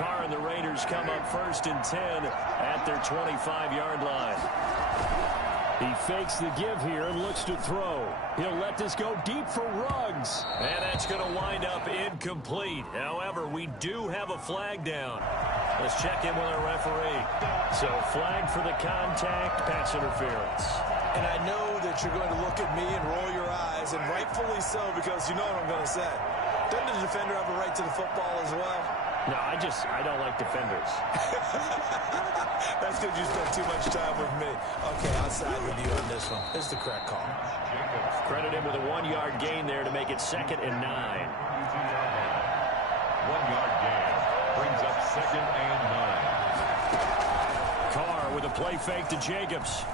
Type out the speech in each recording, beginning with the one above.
Carr and the Raiders come up 1st and 10 at their 25-yard line. He fakes the give here and looks to throw. He'll let this go deep for Ruggs. And that's going to wind up incomplete. However, we do have a flag down. Let's check in with our referee. So flag for the contact, pass interference. And I know that you're going to look at me and roll your eyes, and rightfully so, because you know what I'm going to say. Doesn't the defender have a right to the football as well? No, I don't like defenders. That's because you spent too much time with me. Okay, I'll side with you on this one. It's the correct call. Credit him with a 1-yard gain there to make it 2nd and 9. 1-yard gain brings up 2nd and 9. Carr with a play fake to Jacobs.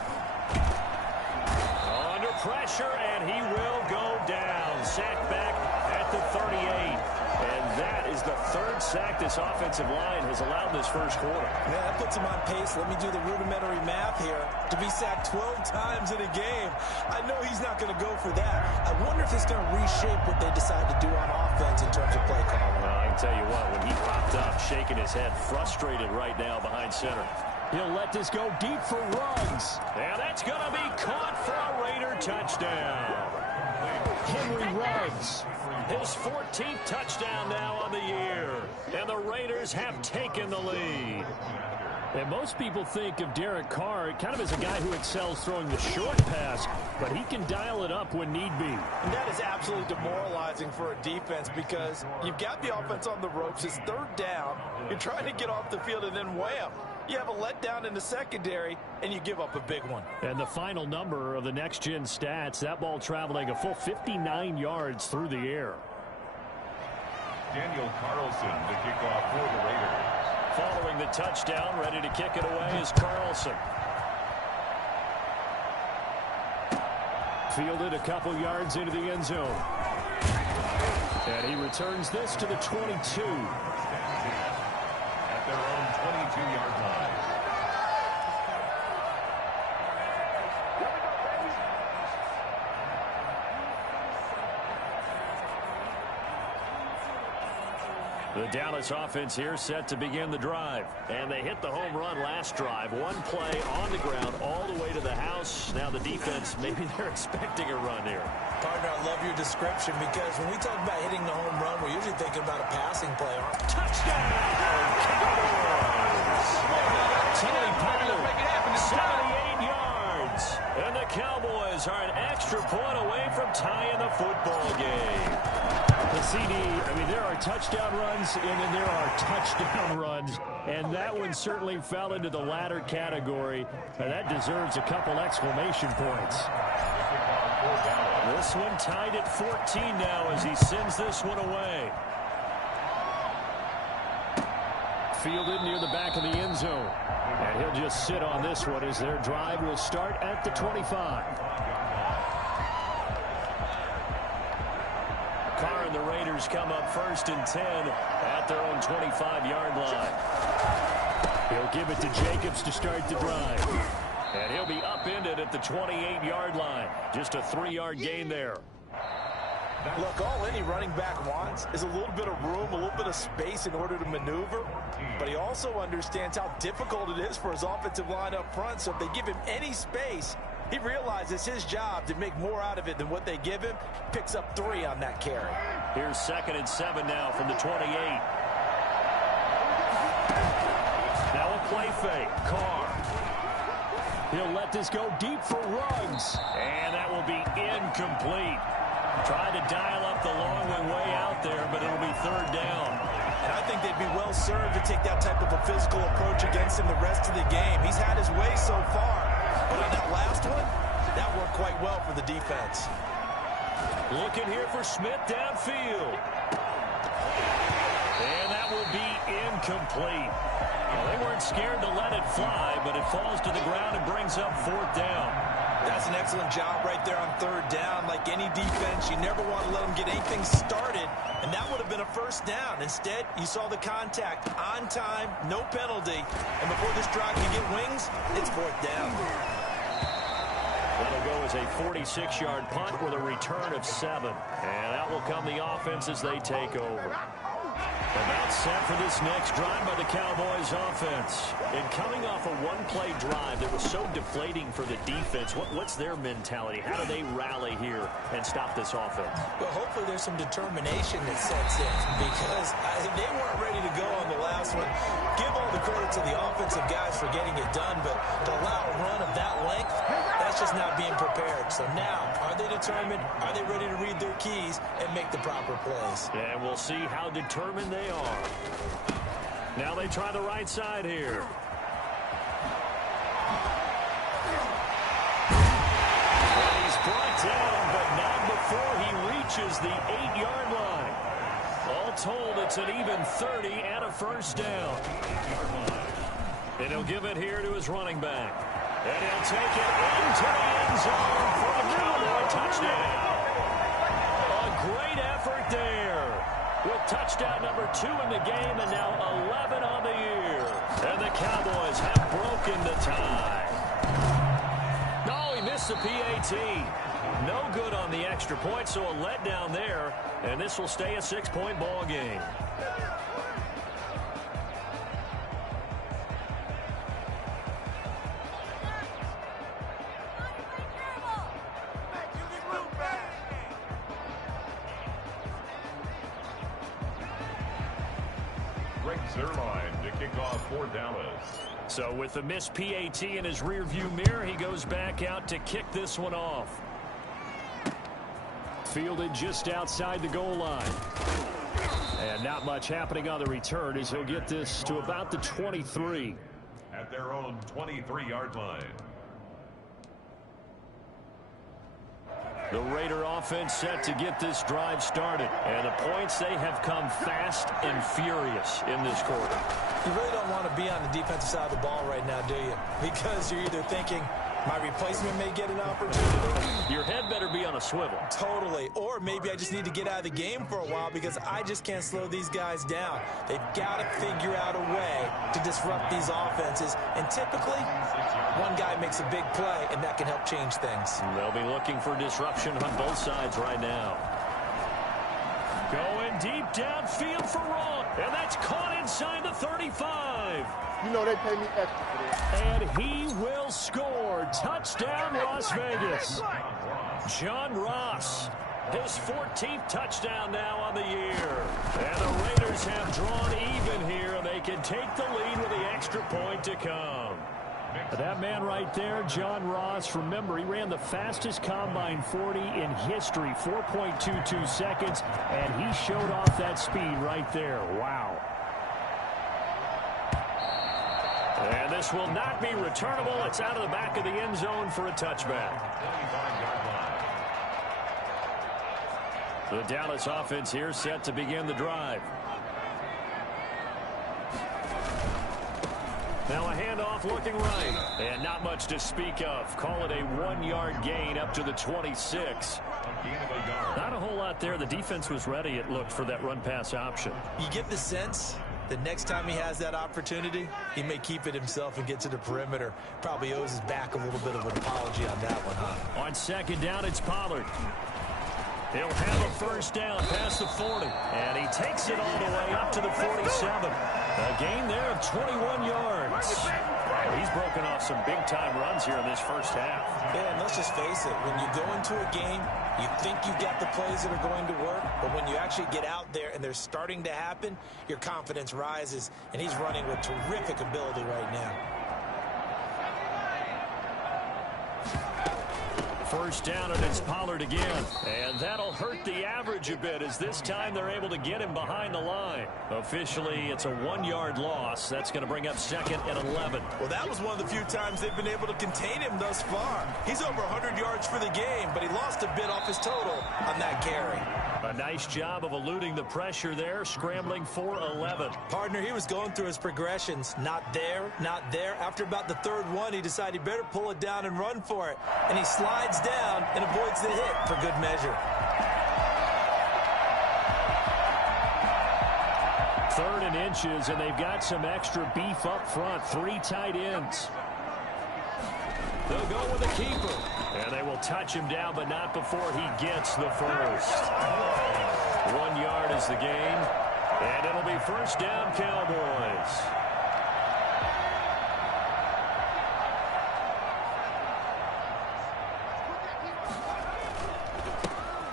Under pressure, and he will go down. Sacked back at the 38. And that is the 3rd sack this offensive line has allowed this first quarter. Man, that puts him on pace. Let me do the rudimentary math here. To be sacked 12 times in a game, I know he's not going to go for that. I wonder if it's going to reshape what they decide to do on offense in terms of play calling. Well, I can tell you what, when he popped up, shaking his head, frustrated right now behind center. He'll let this go deep for Ruggs. And that's going to be caught for a Raider touchdown. Henry Ruggs, his 14th touchdown now on the year. And the Raiders have taken the lead. And most people think of Derek Carr kind of as a guy who excels throwing the short pass, but he can dial it up when need be. And that is absolutely demoralizing for a defense because you've got the offense on the ropes. It's 3rd down. You're trying to get off the field, and then wham, you have a letdown in the secondary, and you give up a big one. And the final number of the next-gen stats, that ball traveling a full 59 yards through the air. Daniel Carlson, the kickoff for the Raiders. Following the touchdown, ready to kick it away is Carlson. Fielded a couple yards into the end zone. And he returns this to the 22. At their own 22-yard line. The Dallas offense here set to begin the drive. And they hit the home run last drive. One play on the ground all the way to the house. Now the defense, maybe they're expecting a run here. Partner, I love your description because when we talk about hitting the home run, we're usually thinking about a passing play. Touchdown! Tony Pollard, 78 yards. And the Cowboys are an extra point away from tying the football game. The CD, I mean, there are touchdown runs and then there are touchdown runs. And that one certainly fell into the latter category. And that deserves a couple exclamation points. This one tied at 14 now as he sends this one away. Fielded near the back of the end zone. And he'll just sit on this one as their drive will start at the 25. Carr and the Raiders come up 1st and 10 at their own 25-yard line. He'll give it to Jacobs to start the drive. And he'll be upended at the 28-yard line. Just a 3-yard gain there. Look, all any running back wants is a little bit of room, a little bit of space in order to maneuver. But he also understands how difficult it is for his offensive line up front. So if they give him any space, he realizes his job to make more out of it than what they give him. Picks up 3 on that carry. Here's 2nd and 7 now from the 28. Now a play fake. Carr. He'll let this go deep for Ruggs. And that will be incomplete. Tried to dial up the long one way out there, but it'll be 3rd down. And I think they'd be well served to take that type of a physical approach against him the rest of the game. He's had his way so far. But on that last one, that worked quite well for the defense. Looking here for Smith downfield. And that will be incomplete. Well, they weren't scared to let it fly, but it falls to the ground and brings up 4th down. That's an excellent job right there on 3rd down. Like any defense, you never want to let them get anything started, and that would have been a 1st down. Instead, you saw the contact on time, no penalty, and before this drive can get wings, it's 4th down. That'll go as a 46-yard punt with a return of 7. And out will come the offense as they take over. About set for this next drive by the Cowboys offense. And coming off a one-play drive that was so deflating for the defense, what's their mentality? How do they rally here and stop this offense? Well, hopefully there's some determination that sets in because they weren't ready to go on the last one. Give all the credit to the offensive guys for getting it done, but to allow a run of that length, that's just not being prepared. So now, are they determined? Are they ready to read their keys and make the proper plays? And we'll see how determined they are. Now they try the right side here. And he's brought down, but not before he reaches the 8-yard line. All told, it's an even 30 and a first down. And he'll give it here to his running back. And he'll take it into the end zone for a Cowboy touchdown. A great effort there. With touchdown number 2 in the game and now 11 on the year. And the Cowboys have broken the tie. No, he missed the PAT. No good on the extra point, so a letdown there. And this will stay a 6-point ball game. Greg Zuerlein to kick off for Dallas. So with the missed PAT in his rearview mirror, he goes back out to kick this one off. Fielded just outside the goal line. And not much happening on the return as he'll get this to about the 23. At their own 23-yard line. The Raider offense set to get this drive started. And the points, they have come fast and furious in this quarter. You really don't want to be on the defensive side of the ball right now, do you? Because you're either thinking, my replacement may get an opportunity. Your head better be on a swivel. Totally. Or maybe I just need to get out of the game for a while because I just can't slow these guys down. They've got to figure out a way to disrupt these offenses. And typically, one guy makes a big play, and that can help change things. They'll be looking for disruption on both sides right now. Going deep downfield for Ron. And that's caught inside the 35. You know they pay me extra for this. And he will score. Touchdown, Las Vegas. John Ross, his 14th touchdown now on the year. And the Raiders have drawn even here, and they can take the lead with the extra point to come. That man right there, John Ross, remember, he ran the fastest combine 40 in history, 4.22 seconds, and he showed off that speed right there. Wow. And this will not be returnable. It's out of the back of the end zone for a touchback. The Dallas offense here set to begin the drive. Now a handoff looking right. And not much to speak of. Call it a 1-yard gain up to the 26. Not a whole lot there. The defense was ready, it looked, for that run-pass option. You get the sense the next time he has that opportunity, he may keep it himself and get to the perimeter. Probably owes his back a little bit of an apology on that one, huh? On second down, it's Pollard. He'll have a first down past the 40. And he takes it all the way up to the 47. A gain there of 21 yards. He's broken off some big-time runs here in this first half. Yeah, and let's just face it. When you go into a game, you think you've got the plays that are going to work, but when you actually get out there and they're starting to happen, your confidence rises, and he's running with terrific ability right now. First down, and it's Pollard again. And that'll hurt the average a bit as this time they're able to get him behind the line. Officially, it's a 1-yard loss. That's going to bring up second and 11. Well, that was one of the few times they've been able to contain him thus far. He's over 100 yards for the game, but he lost a bit off his total on that carry. A nice job of eluding the pressure there, scrambling for 11. Partner, he was going through his progressions. Not there, not there. After about the third one, he decided he better pull it down and run for it. And he slides down and avoids the hit for good measure. Third and inches, and they've got some extra beef up front. 3 tight ends. They'll go with the keeper. And they will touch him down, but not before he gets the first. 1 yard is the gain. And it'll be first down, Cowboys.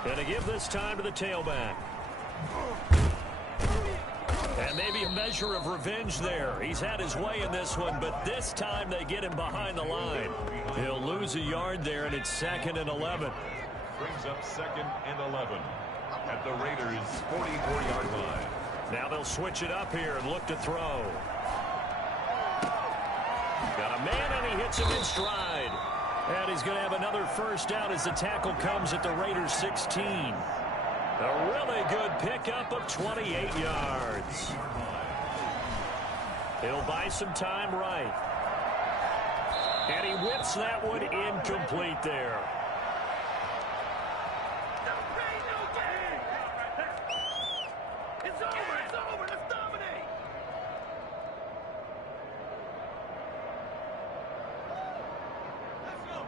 And to give this time to the tailback. And maybe a measure of revenge there. He's had his way in this one, but this time they get him behind the line. He'll lose a yard there, and it's 2nd and 11. Brings up 2nd and 11 at the Raiders' 44-yard line. Now they'll switch it up here and look to throw. Got a man, and he hits him in stride. And he's going to have another first down as the tackle comes at the Raiders' 16. A really good pickup of 28 yards. He'll buy some time right. And he whips that one incomplete there.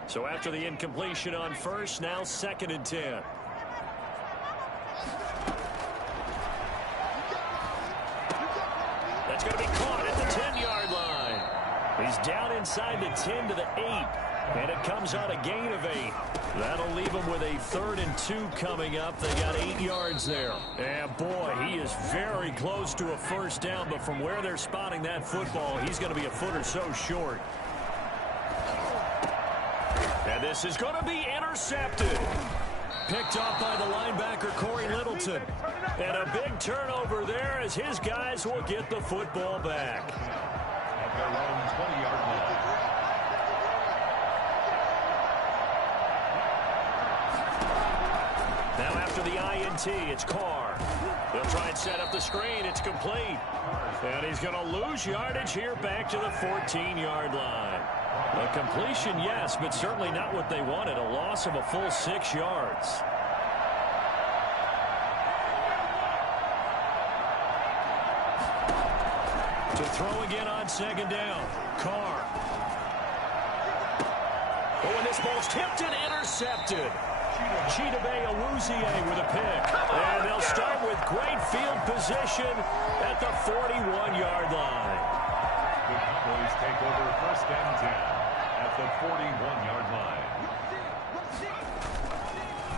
So after the incompletion on first, now 2nd and 10. That's going to be caught at the 10-yard line. He's down inside the 10 to the 8. And it comes out a gain of 8. That'll leave him with a 3rd and 2 coming up. They got 8 yards there. And boy, he is very close to a first down. But from where they're spotting that football, he's going to be a foot or so short. And this is going to be intercepted. Picked off by the linebacker, Corey Littleton. And a big turnover there as his guys will get the football back. At their own 20-yard line. Now after the INT, it's Carr. They'll try and set up the screen. It's complete. And he's going to lose yardage here back to the 14-yard line. A completion, yes, but certainly not what they wanted. A loss of a full 6 yards. To throw again on 2nd down. Carr. Oh, and this ball's tipped and intercepted. Chidobe Awuzie with a pick. And they'll start with great field position at the 41-yard line. The Cowboys take over 1st and 10 at the 41-yard line.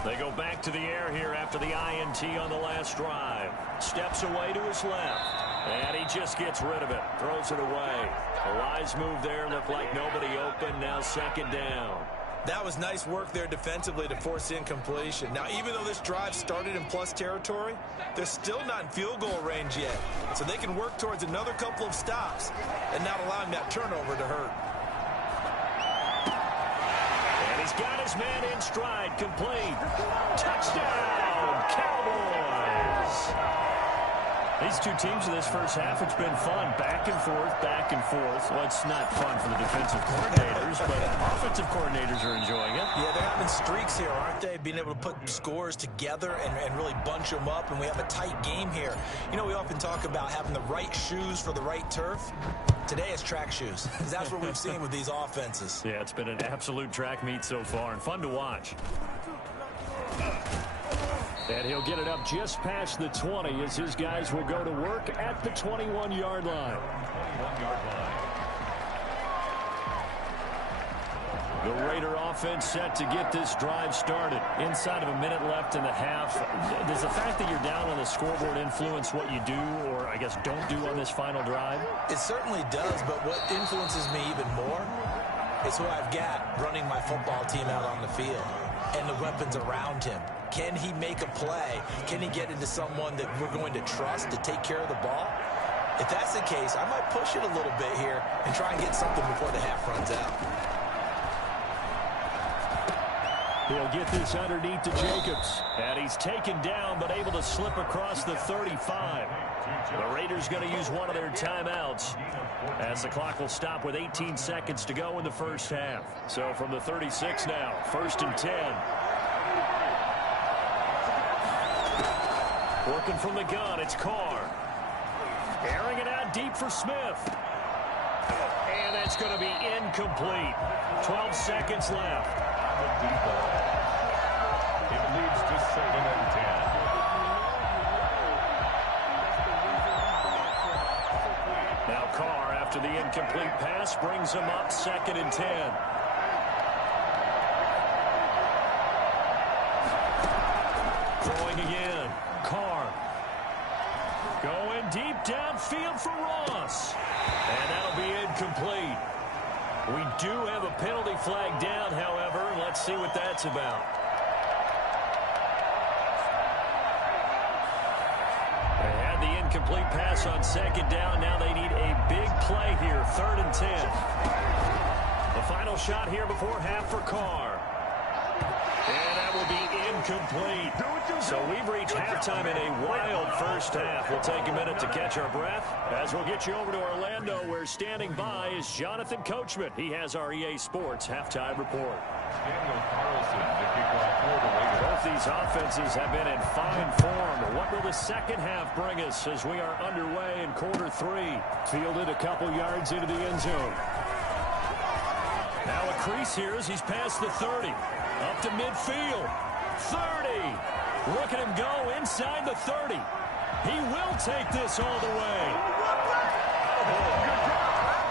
They go back to the air here after the INT on the last drive. Steps away to his left. And he just gets rid of it. Throws it away. A wise move there. Looked like nobody open. Now 2nd down. That was nice work there defensively to force incompletion. Now, even though this drive started in plus territory, they're still not in field goal range yet. So they can work towards another couple of stops and not allowing that turnover to hurt. And he's got his man in stride, complete. Touchdown, Cowboys! These two teams in this first half, it's been fun. Back and forth, back and forth. Well, it's not fun for the defensive coordinators, but offensive coordinators are enjoying it. Yeah, they're having streaks here, aren't they? Being able to put scores together and really bunch them up, and we have a tight game here. You know, we often talk about having the right shoes for the right turf. Today it's track shoes, because that's what we've seen with these offenses. Yeah, it's been an absolute track meet so far, and fun to watch. And he'll get it up just past the 20 as his guys will go to work at the 21-yard line. 21-yard line. The Raider offense set to get this drive started. Inside of a minute left in the half. Does the fact that you're down on the scoreboard influence what you do, or I guess don't do on this final drive? It certainly does, but what influences me even more is who I've got running my football team out on the field and the weapons around him. Can he make a play? Can he get into someone that we're going to trust to take care of the ball? If that's the case, I might push it a little bit here and try and get something before the half runs out. He'll get this underneath to Jacobs. And he's taken down, but able to slip across the 35. The Raiders going to use one of their timeouts as the clock will stop with 18 seconds to go in the first half. So from the 36 now, 1st and 10. Working from the gun, it's Carr. Airing it out deep for Smith. And that's going to be incomplete. 12 seconds left. It leads to 2nd and 10. Now Carr, after the incomplete pass, brings him up 2nd and 10. Throwing again. Carr. Going deep downfield for Ross. And that'll be incomplete. We do have a penalty flag down, however. Let's see what that's about. They had the incomplete pass on 2nd down. Now they need a big play here, 3rd and 10. The final shot here before half for Carr. And that will be incomplete. So we've reached halftime in a wild first half. We'll take a minute to catch our breath as we'll get you over to Orlando, where standing by is Jonathan Coachman. He has our EA Sports halftime report. Daniel Carlson, the kickoff for the Raiders. Both these offenses have been in fine form. What will the second half bring us as we are underway in quarter 3? Fielded a couple yards into the end zone. Now a crease here as he's past the 30. Up to midfield. 30. Look at him go inside the 30. He will take this all the way.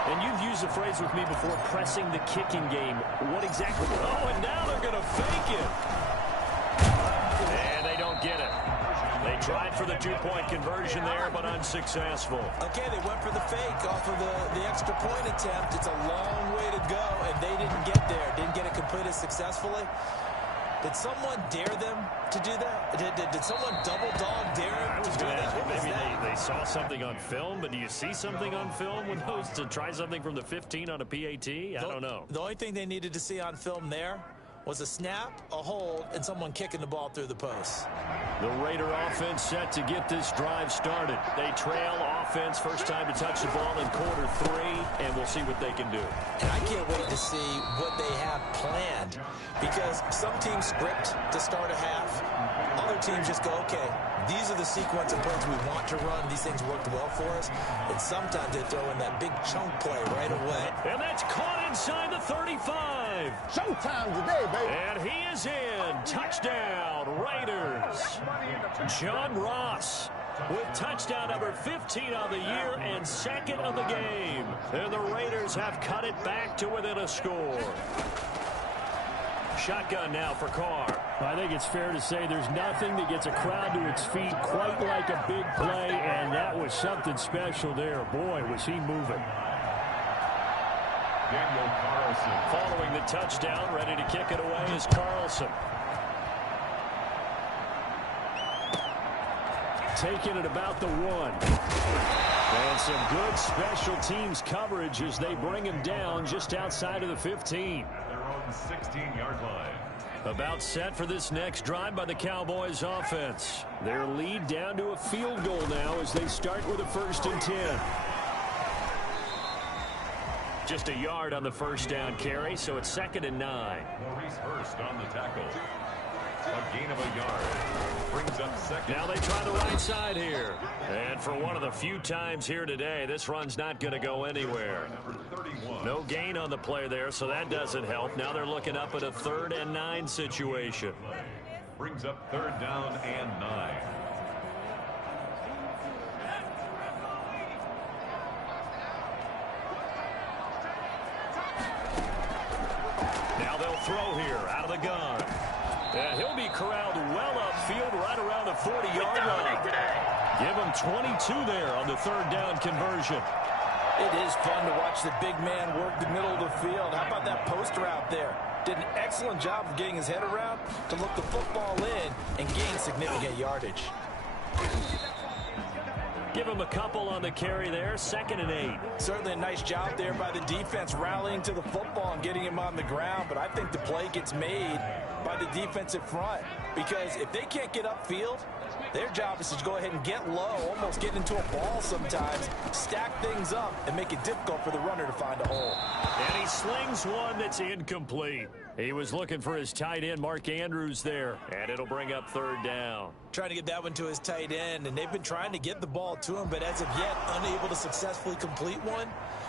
And you've used the phrase with me before, pressing the kicking game. What exactly? Oh, and now they're going to fake it. And they don't get it. They tried for the 2-point conversion there, but unsuccessful. Okay, they went for the fake off of the extra point attempt. It's a long way to go, and they didn't get there. Didn't get it completed successfully. Did someone dare them to do that? Did someone double dog dare them to do that? Maybe they saw something on film, but do you see something on film with those to try something from the 15 on a PAT? I don't know. The only thing they needed to see on film there was a snap, a hold, and someone kicking the ball through the post. The Raider offense set to get this drive started. They trail offense, first time to touch the ball in quarter 3, and we'll see what they can do. And I can't wait to see what they have planned, because some teams script to start a half. Other teams just go, okay, these are the sequence of plays we want to run. These things worked well for us. And sometimes they throw in that big chunk play right away. And that's caught inside the 35. Showtime today, baby. And he is in. Touchdown, Raiders. John Ross with touchdown number 15 on the year and 2nd of the game. And the Raiders have cut it back to within a score. Shotgun now for Carr. I think it's fair to say there's nothing that gets a crowd to its feet quite like a big play, and that was something special there. Boy, was he moving. Daniel Carlson. Following the touchdown, ready to kick it away is Carlson. Taking it about the 1. And some good special teams coverage as they bring him down just outside of the 15. Their own 16-yard line. About set for this next drive by the Cowboys offense. Their lead down to a field goal now as they start with a 1st and 10. Just a yard on the first down carry, so it's 2nd and 9. Maurice Hurst on the tackle. A gain of a yard. Brings up 2nd. Now they try the right side here. And for one of the few times here today, this run's not going to go anywhere. Number 31. No gain on the play there, so that doesn't help. Now they're looking up at a 3rd and 9 situation. Brings up 3rd down and 9. Now they'll throw here out of the gun. And he'll be corralled well upfield right around the 40-yard line. Give him 22 there on the 3rd down conversion. It is fun to watch the big man work the middle of the field. How about that post route there? Did an excellent job of getting his head around to look the football in and gain significant yardage. Give him a couple on the carry there, 2nd and 8. Certainly a nice job there by the defense rallying to the football and getting him on the ground, but I think the play gets made by the defensive front, because if they can't get upfield, their job is to go ahead and get low, almost get into a ball sometimes, stack things up, and make it difficult for the runner to find a hole. And he slings one that's incomplete. He was looking for his tight end, Mark Andrews, there, and it'll bring up 3rd down. Trying to get that one to his tight end, and they've been trying to get the ball to him, but as of yet, unable to successfully complete one.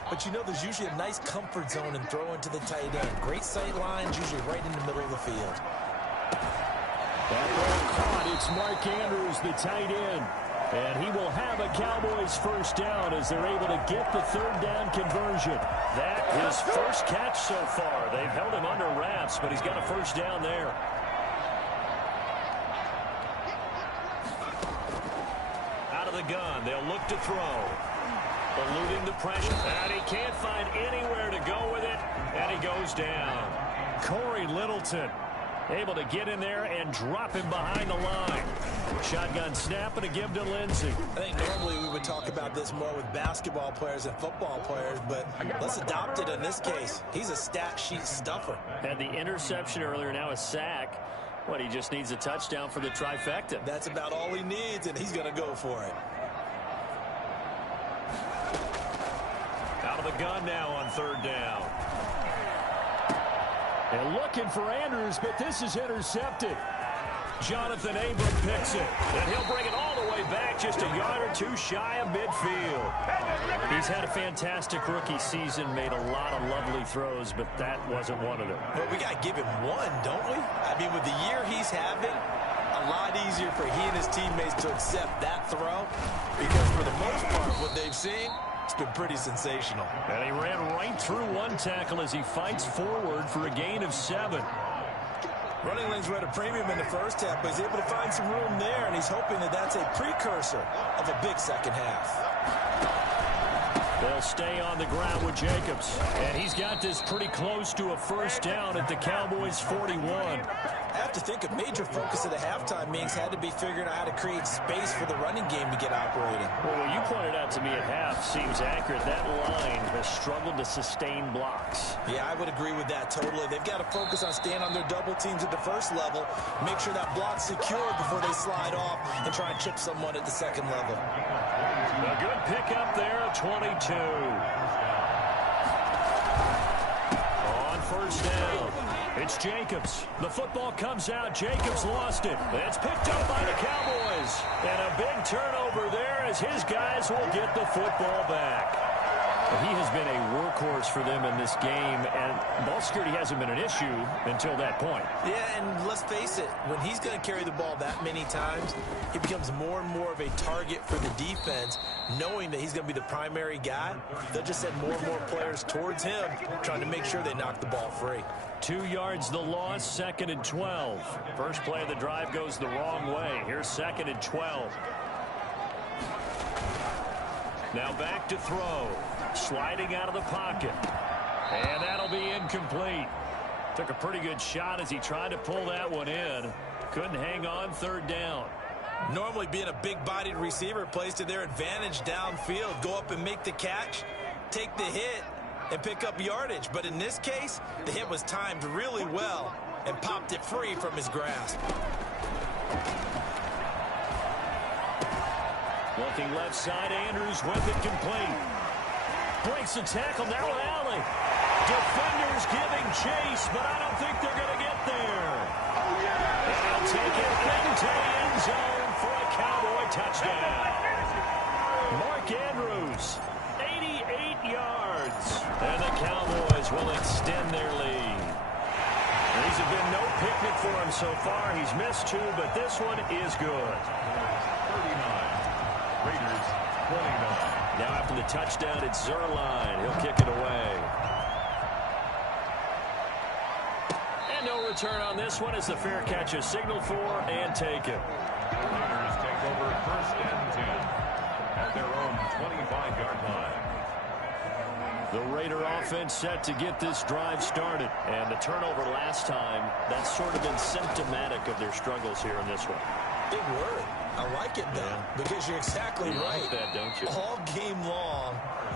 But you know, there's usually a nice comfort zone in throwing to the tight end. Great sight lines, usually right in the middle of the field. That ball caught. It's Mark Andrews, the tight end. And he will have a Cowboys first down as they're able to get the third down conversion. That his first catch so far. They've held him under wraps, but he's got a first down there. Out of the gun, they'll look to throw. Eluding the pressure. And he can't find anywhere to go with it, and he goes down. Corey Littleton able to get in there and drop him behind the line. Shotgun snap and a give to Lindsay. I think normally we would talk about this more with basketball players and football players, but let's adopt it in this case. He's a stat sheet stuffer. Had the interception earlier, now a sack. What, he just needs a touchdown for the trifecta. That's about all he needs, and he's going to go for it. Out of the gun now on third down. And looking for Andrews, but this is intercepted. Jonathan Abram picks it. And he'll bring it all the way back, just a yard or two shy of midfield. He's had a fantastic rookie season, made a lot of lovely throws, but that wasn't one of them. Well, we got to give him one, don't we? I mean, with the year he's having, a lot easier for he and his teammates to accept that throw, because for the most part, what they've seen, it's been pretty sensational. And he ran right through one tackle as he fights forward for a gain of 7. Running lanes were at a premium in the first half, but he's able to find some room there, and he's hoping that that's a precursor of a big second half. They'll stay on the ground with Jacobs. And he's got this pretty close to a first down at the Cowboys' 41. I have to think a major focus of the halftime meetings had to be figuring out how to create space for the running game to get operating. Well, what you pointed out to me at half seems accurate. That line has struggled to sustain blocks. Yeah, I would agree with that totally. They've got to focus on staying on their double teams at the first level, make sure that block's secured before they slide off and try and chip someone at the second level. A good pickup there at 22. On first down, it's Jacobs. The football comes out. Jacobs lost it. It's picked up by the Cowboys. And a big turnover there as his guys will get the football back. He has been a workhorse for them in this game, and ball security hasn't been an issue until that point. Yeah, and let's face it, when he's going to carry the ball that many times, he becomes more and more of a target for the defense, knowing that he's going to be the primary guy. They'll just send more and more players towards him, trying to make sure they knock the ball free. 2 yards the loss, 2nd and 12. First play of the drive goes the wrong way. Here's 2nd and 12. Now back to throw. Sliding out of the pocket. And that'll be incomplete. Took a pretty good shot as he tried to pull that one in. Couldn't hang on third down. Normally being a big-bodied receiver plays to their advantage downfield. Go up and make the catch, take the hit, and pick up yardage. But in this case, the hit was timed really well and popped it free from his grasp. Looking left side, Andrews with it complete. Breaks the tackle, now an alley. Defenders giving chase, but I don't think they're going to get there. And he'll take it into the end zone for a Cowboy touchdown. Mark Andrews, 88 yards. And the Cowboys will extend their lead. These have been no picnic for him so far. He's missed 2, but this one is good. 39. Raiders 29. Now after the touchdown, it's Zuerlein. He'll kick it away. And no return on this one as the fair catch is signaled for and taken. Raiders take over 1st and 10 at their own 25-yard line. The Raider offense set to get this drive started. And the turnover last time, that's sort of been symptomatic of their struggles here in this one. Big word. I like it, though, because you're exactly right. Like that, don't you? All game long,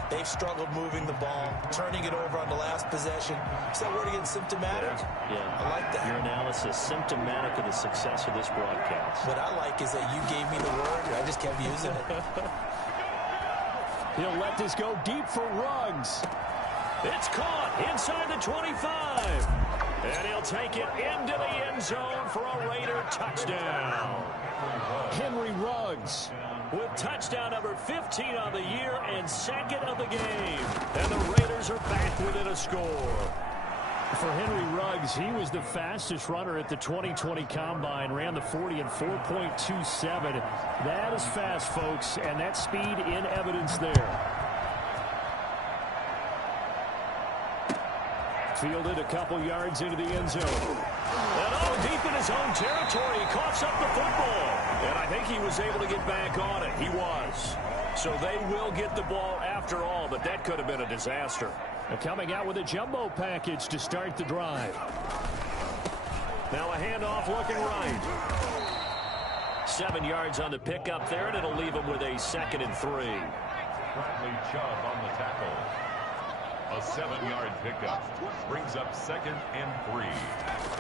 they've struggled moving the ball, turning it over on the last possession. Is that word again, symptomatic? Yeah. I like that. Your analysis, symptomatic of the success of this broadcast. What I like is that you gave me the word, I just kept using it. He'll let this go deep for Ruggs. It's caught inside the 25. And he'll take it into the end zone for a Raider touchdown. Henry Ruggs with touchdown number 15 on the year and 2nd of the game. And the Raiders are back within a score. For Henry Ruggs, he was the fastest runner at the 2020 Combine, ran the 40 in 4.27. That is fast, folks, and that speed in evidence there. Fielded a couple yards into the end zone. And deep in his own territory, he coughs up the football. And I think he was able to get back on it. He was. So they will get the ball after all, but that could have been a disaster. They're coming out with a jumbo package to start the drive. Now a handoff looking right. 7 yards on the pickup there, and it'll leave him with a 2nd and 3. Bradley Chubb on the tackle. A 7-yard pickup brings up 2nd and 3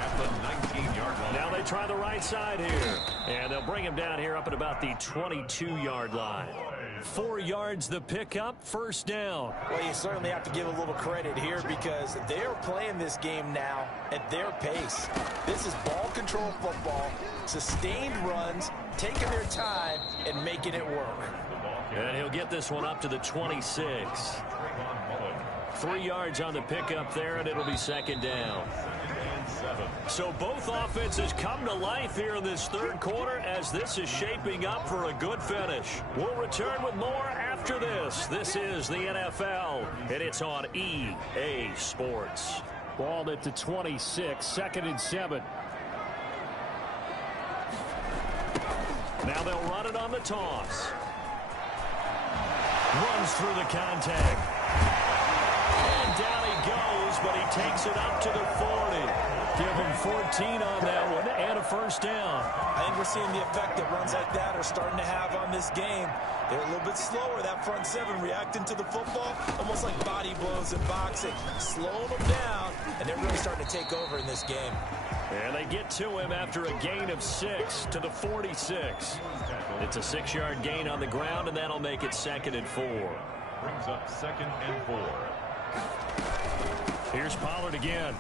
at the 19-yard line. Now they try the right side here, and they'll bring him down here up at about the 22-yard line. 4 yards the pickup, 1st down. Well, you certainly have to give a little credit here because they're playing this game now at their pace. This is ball control football, sustained runs, taking their time, and making it work. And he'll get this one up to the 26. 3 yards on the pickup there, and it'll be 2nd down. So both offenses come to life here in this 3rd quarter as this is shaping up for a good finish. We'll return with more after this. This is the NFL, and it's on EA Sports. Ball at the 26, 2nd and 7. Now they'll run it on the toss. Runs through the contact. And down he goes, but he takes it up to the 40. Give him 14 on that one and a 1st down. I think we're seeing the effect that runs like that are starting to have on this game. They're a little bit slower, that front 7 reacting to the football, almost like body blows in boxing. Slowing them down, and they're really starting to take over in this game. And they get to him after a gain of 6 to the 46. It's a 6-yard gain on the ground, and that'll make it 2nd and 4. Brings up 2nd and 4. Here's Pollard again.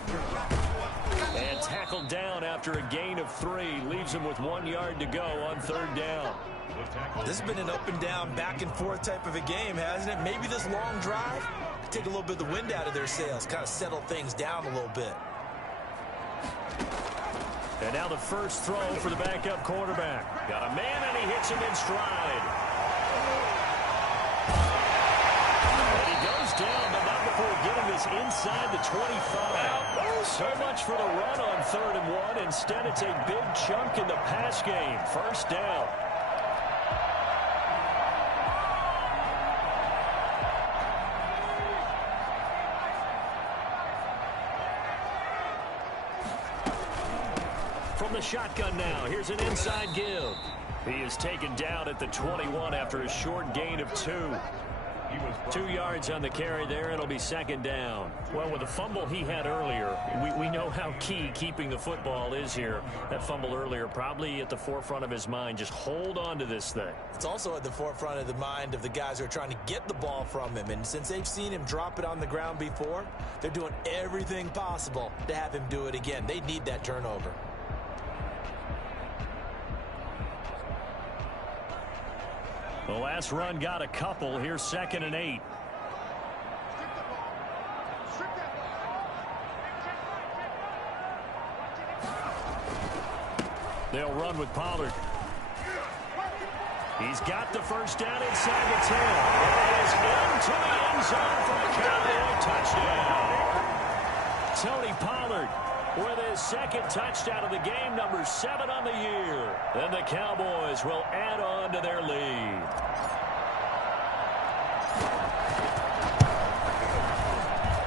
And tackled down after a gain of 3. Leaves him with 1 yard to go on 3rd down. This has been an up and down, back and forth type of a game, hasn't it? Maybe this long drive could take a little bit of the wind out of their sails, kind of settle things down a little bit. And now the first throw for the backup quarterback. Got a man, and he hits him in stride. And he goes down, but not before getting this inside the 25. So much for the run on 3rd and 1. Instead, it's a big chunk in the pass game. 1st down. From the shotgun now, here's an inside give. He is taken down at the 21 after a short gain of 2. 2 yards on the carry there. It'll be 2nd down. Well, with the fumble he had earlier, we know how key keeping the football is here. That fumble earlier probably at the forefront of his mind. Just hold on to this thing. It's also at the forefront of the mind of the guys who are trying to get the ball from him. And since they've seen him drop it on the ground before, they're doing everything possible to have him do it again. They need that turnover. The last run got a couple. Here's 2nd and 8. They'll run with Pollard. He's got the 1st down inside the 10. It is into the end zone for a Cowboy touchdown. Tony Pollard with his 2nd touchdown of the game, number 7 on the year. Then the Cowboys will add on to their lead.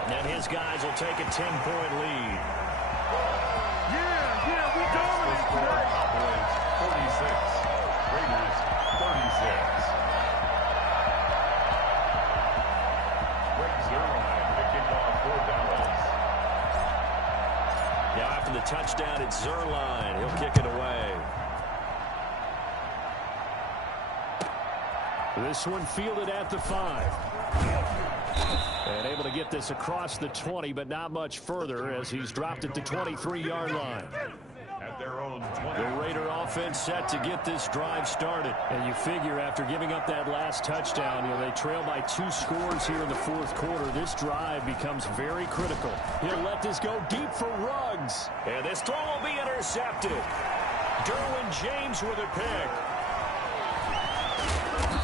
And his guys will take a 10-point lead. We dominate today. Cowboys 46, Raiders 36. Greg Zuerlein to kick off for Dallas. Now after the touchdown, it's Zuerlein. He'll kick it away. This one fielded at the 5. And able to get this across the 20, but not much further as he's dropped it to 23-yard line. At their own 20. The Raider offense set to get this drive started. And you figure after giving up that last touchdown, they trail by 2 scores here in the fourth quarter. This drive becomes very critical. He'll let this go deep for Ruggs. And this throw will be intercepted. Derwin James with a pick.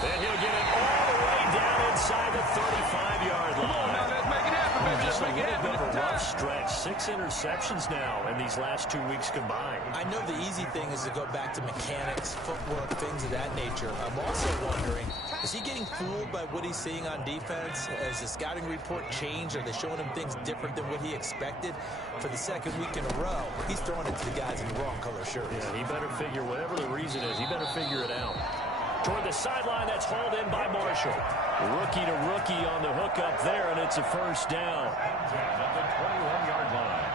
And he'll get it all the way down inside the 35-yard line. Come on, now, let's make it happen, baby. Just a Let's make it little happen. bit of a rough stretch. 6 interceptions now in these last 2 weeks combined. I know the easy thing is to go back to mechanics, footwork, things of that nature. I'm also wondering, is he getting fooled by what he's seeing on defense? Has the scouting report changed? Are they showing him things different than what he expected? For the second week in a row, he's throwing it to the guys in the wrong color shirts. Yeah, he better figure, whatever the reason is, he better figure it out. Toward the sideline, that's hauled in by Marshall. Rookie to rookie on the hook up there, and it's a first down. At the 21-yard line.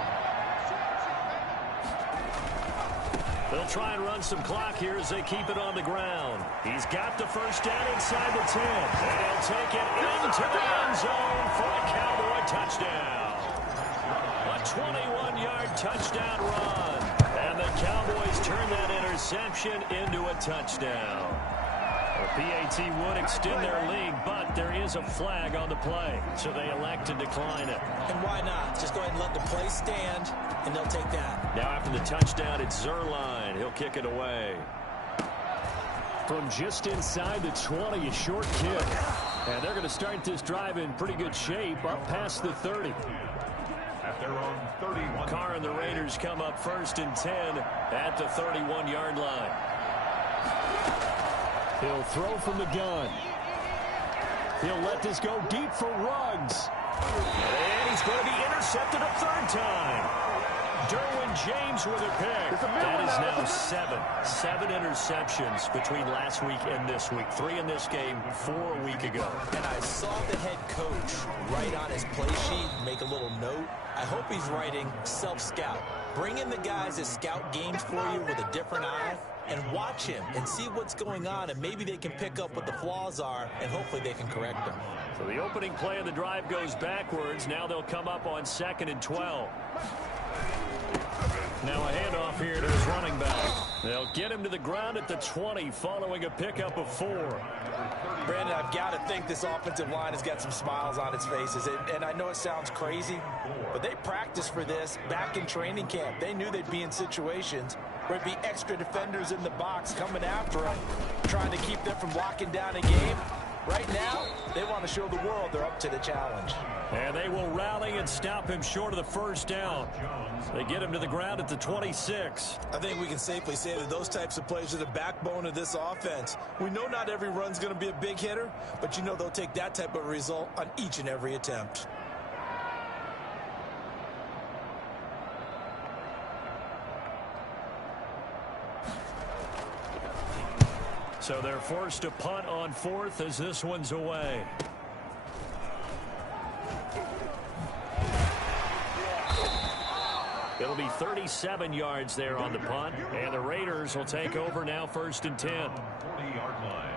They'll try and run some clock here as they keep it on the ground. He's got the first down inside the 10. And he'll take it into the end zone for a Cowboy touchdown. A 21-yard touchdown run. And the Cowboys turn that interception into a touchdown. The PAT would extend their lead, but there is a flag on the play, so they elect to decline it. And why not? Just go ahead and let the play stand, and they'll take that. Now after the touchdown, it's Zuerlein. He'll kick it away. From just inside the 20, a short kick. And they're going to start this drive in pretty good shape, up past the 30. At their own 31. Carr and the Raiders come up 1st and 10 at the 31-yard line. He'll throw from the gun. He'll let this go deep for Ruggs. And he's going to be intercepted a 3rd time. Derwin James with a pick. That is now 7 interceptions between last week and this week. 3 in this game, 4 a week ago. And I saw the head coach write on his play sheet, make a little note. I hope he's writing self-scout. Bring in the guys that scout games for you with a different eye and watch him and see what's going on, and maybe they can pick up what the flaws are, and hopefully they can correct them. So the opening play of the drive goes backwards. Now they'll come up on 2nd and 12. Now a handoff here to his running back. They'll get him to the ground at the 20 following a pickup of 4. Brandon, I've got to think this offensive line has got some smiles on its faces. And I know it sounds crazy, but they practiced for this back in training camp. They knew they'd be in situations where it'd be extra defenders in the box coming after them, trying to keep them from locking down a game. Right now, they want to show the world they're up to the challenge. And they will rally and stop him short of the first down. They get him to the ground at the 26. I think we can safely say that those types of plays are the backbone of this offense. We know not every run's going to be a big hitter, but you know they'll take that type of result on each and every attempt. So they're forced to punt on 4th as this one's away. It'll be 37 yards there on the punt, and the Raiders will take over now 1st and 10. 40-yard line.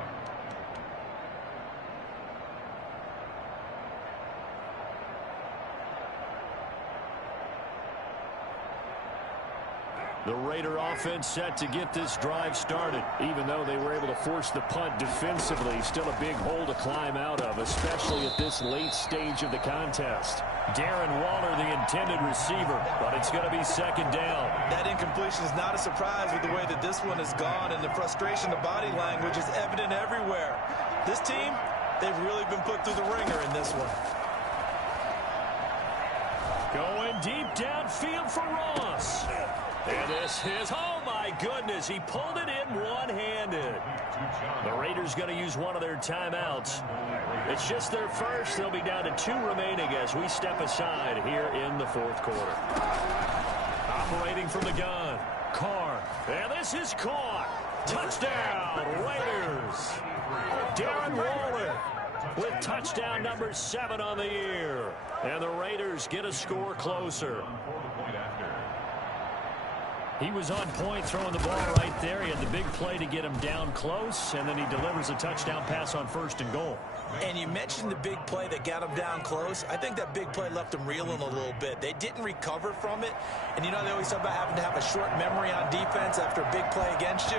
The Raider offense set to get this drive started. Even though they were able to force the punt defensively, still a big hole to climb out of, especially at this late stage of the contest. Darren Waller, the intended receiver, but it's going to be 2nd down. That incompletion is not a surprise with the way that this one has gone, and the frustration, the body language is evident everywhere. This team, they've really been put through the ringer in this one. Going deep downfield for Ross. And this is, oh my goodness, he pulled it in one-handed. The Raiders going to use one of their timeouts. It's just their first. They'll be down to 2 remaining as we step aside here in the 4th quarter. Operating from the gun, Carr. And this is caught. Touchdown, Raiders. Darren Waller with touchdown number 7 on the year. And the Raiders get a score closer. He was on point throwing the ball right there. He had the big play to get him down close, and then he delivers a touchdown pass on 1st and goal. And you mentioned the big play that got him down close. I think that big play left him reeling a little bit. They didn't recover from it. And you know they always talk about having to have a short memory on defense after a big play against you.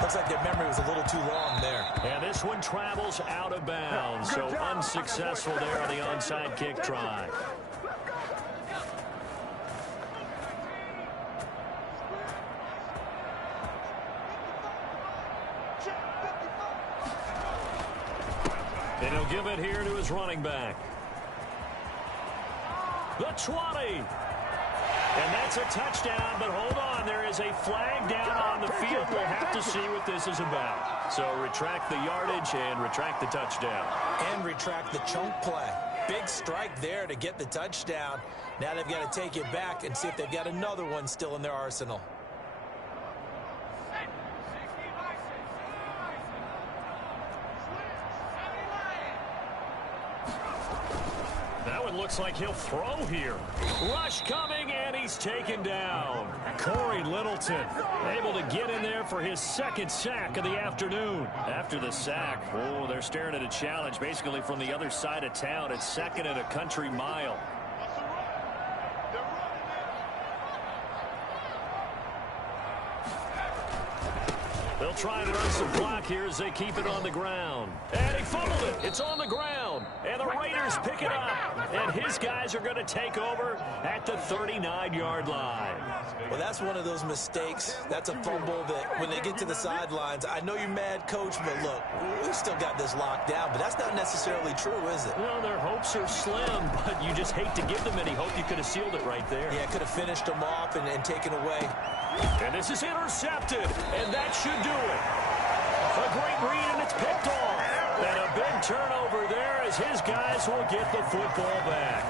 Looks like their memory was a little too long there. And this one travels out of bounds. So unsuccessful there on the onside kick try. And he'll give it here to his running back. The 20. And that's a touchdown, but hold on. There is a flag down on the field. We'll have to see what this is about. So retract the yardage and retract the touchdown. And retract the chunk play. Big strike there to get the touchdown. Now they've got to take it back and see if they've got another one still in their arsenal. Looks like he'll throw here. Rush coming, and he's taken down. Corey Littleton able to get in there for his 2nd sack of the afternoon. After the sack, oh, they're staring at a challenge basically from the other side of town. It's 2nd and a country mile. They'll try and run some clock here as they keep it on the ground. And he fumbled it. It's on the ground. And the Raiders pick it up. And his guys are going to take over at the 39-yard line. Well, that's one of those mistakes. That's a fumble that when they get to the sidelines, I know you're mad, Coach, but look, we've still got this locked down. But that's not necessarily true, is it? Well, their hopes are slim, but you just hate to give them any hope. You could have sealed it right there. Yeah, could have finished them off and taken away. And this is intercepted, and that should do it. A great read, and it's picked off. And a big turnover there as his guys will get the football back.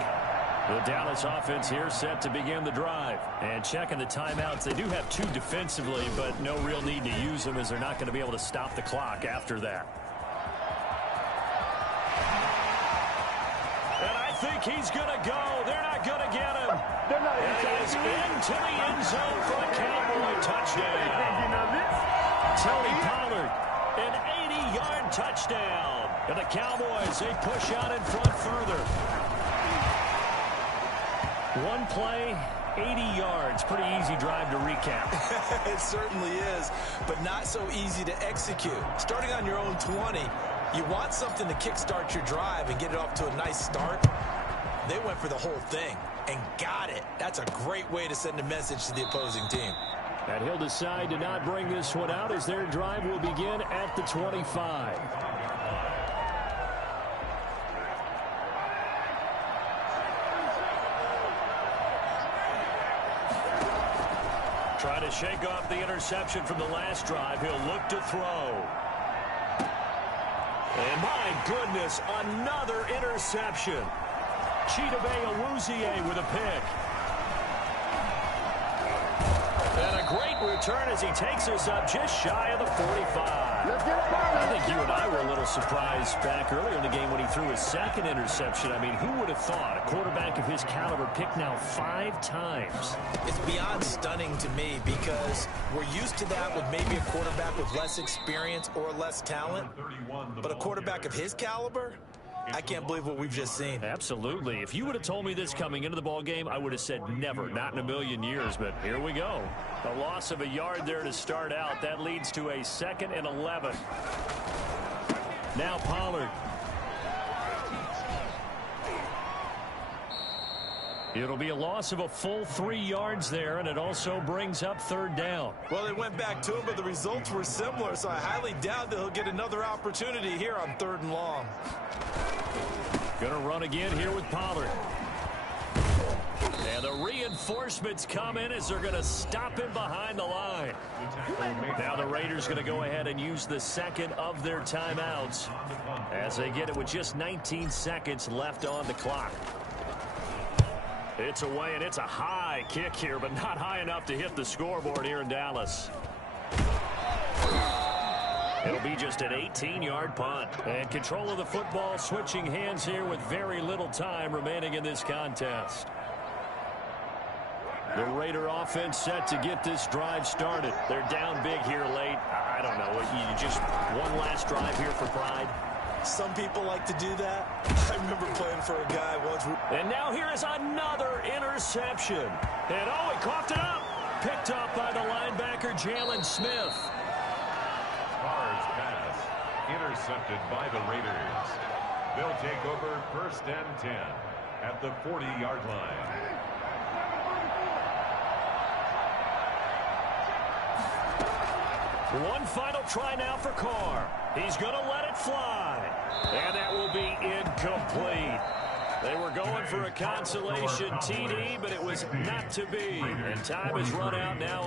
The Dallas offense here set to begin the drive. And checking the timeouts, they do have 2 defensively, but no real need to use them as they're not going to be able to stop the clock after that. And I think he's going to go. They're not going to get him. And he is into the end zone for a Cowboy touchdown. Tony Pollard, an 80-yard touchdown. And the Cowboys, they push out in front further. One play, 80 yards. Pretty easy drive to recap. It certainly is, but not so easy to execute. Starting on your own 20, you want something to kickstart your drive and get it off to a nice start. They went for the whole thing and got it. That's a great way to send a message to the opposing team. And he'll decide to not bring this one out as their drive will begin at the 25. Trying to shake off the interception from the last drive. He'll look to throw. And my goodness, another interception. Chidobe Awuzie with a pick. And a great return as he takes us up just shy of the 45. I think you and I were a little surprised back earlier in the game when he threw his 2nd interception. I mean, who would have thought a quarterback of his caliber picked now 5 times? It's beyond stunning to me because we're used to that with maybe a quarterback with less experience or less talent. But a quarterback of his caliber, I can't believe what we've just seen. Absolutely. If you would have told me this coming into the ball game, I would have said never, not in a million years. But here we go. A loss of a yard there to start out. That leads to a 2nd and 11. Now Pollard. It'll be a loss of a full 3 yards there, and it also brings up 3rd down. Well, they went back to him, but the results were similar, so I highly doubt that he'll get another opportunity here on 3rd and long. Going to run again here with Pollard. And the reinforcements come in as they're going to stop him behind the line. Now the Raiders going to go ahead and use the 2nd of their timeouts as they get it with just 19 seconds left on the clock. It's away, and it's a high kick here, but not high enough to hit the scoreboard here in Dallas. It'll be just an 18-yard punt. And control of the football switching hands here with very little time remaining in this contest. The Raider offense set to get this drive started. They're down big here late. I don't know. You just one last drive here for pride. Some people like to do that. I remember playing for a guy once. And now here is another interception. And oh, he coughed it up. Picked up by the linebacker, Jalen Smith. Carr's pass intercepted by the Raiders. They'll take over 1st and 10 at the 40-yard line. One final try now for Carr. He's going to let it fly. And that will be incomplete. They were going for a consolation TD, but it was not to be. And time has run out now.